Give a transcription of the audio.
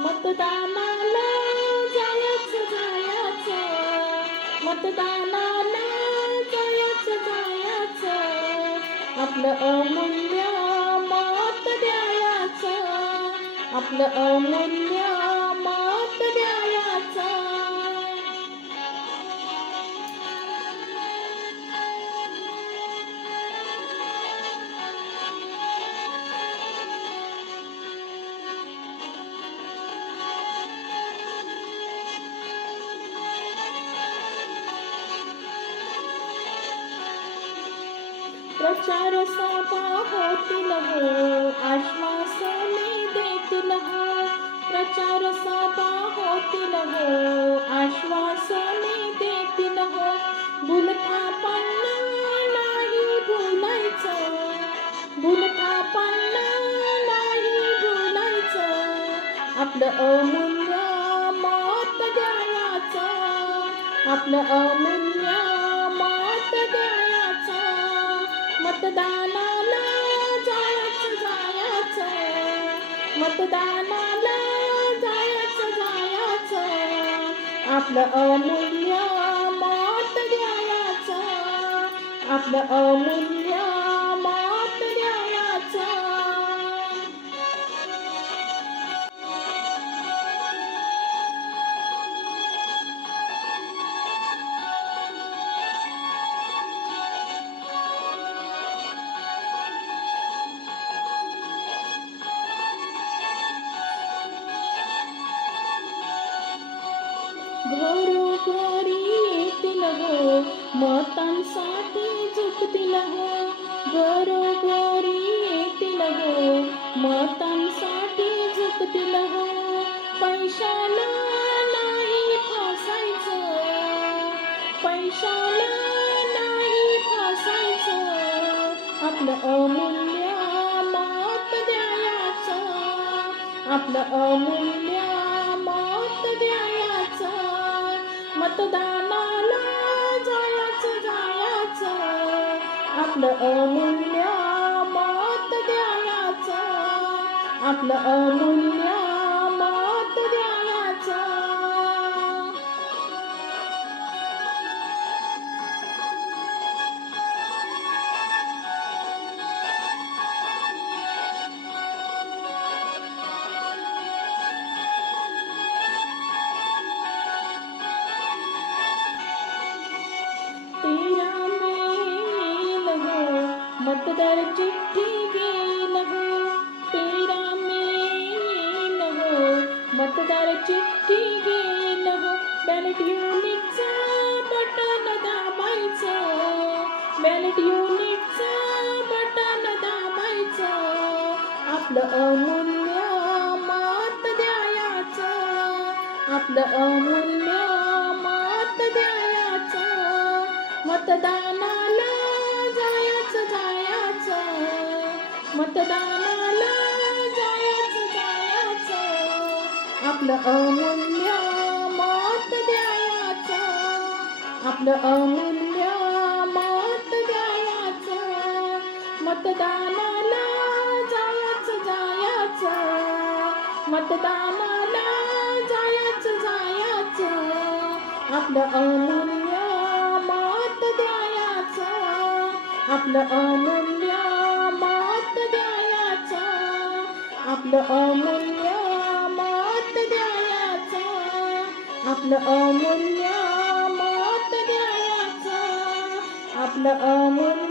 मतदानाला जायचं जायचं. मतदानाला जायचं जायचं. आपलं अमूल्य मत द्यायचं. आपलं अमूल्य मत द्यायचं. प्रचार साधा होतील हो आश्वासने देतील हो. प्रचार साधा होतील हो आश्वासने देतील हो. भूलथा पन्ना नाही भुलायचं भूलथा पन्ना नाही भुलायचं आपलं अमूल्य मत द्यायचं आपलं अमूल्य मतदानाला जायचं जायचं. मतदानाला जायचं जायचं. आपलं अमूल्य मत द्यायचं. आपलं अमूल्य घरोघरी येतील हो. मतांसाठी झुकतील हो. घरोघरी येतील हो. मतांसाठी झुकतील हो. पैशाला नाही फासायचं. पैशाला नाही फासायचं. आपलं अमूल्य मत द्यायचं. आपलं अमूल्य मतदानाला जायचं जायचं. आपलं अमूल्य मत द्यायचं. आपलं अमूल्य मतदार चिठ्ठी गेल हो तेरा मेल हो. मतदार चिठ्ठी गेल हो बॅलेट युनिटचं बटन दाबायचं. बॅलेट युनिटचं बटन दाबायचं. आपलं अमूल्य मत द्यायचं. आपलं अमूल्य मत द्यायचं. मतदाना मतदानाला जायचं जायचं आपलं अमूल्य मत द्यायचं. आपलं अमूल्य मत द्यायचं. मतदानाला जायाच जायचं. मतदानाला जायाच जायचं. आपलं अमूल्य मत द्यायचं. आपलं अमूल्य आपलं अमूल्य मत द्यायचं. आपलं अमूल्य मत द्यायचं. आपलं अमूल्य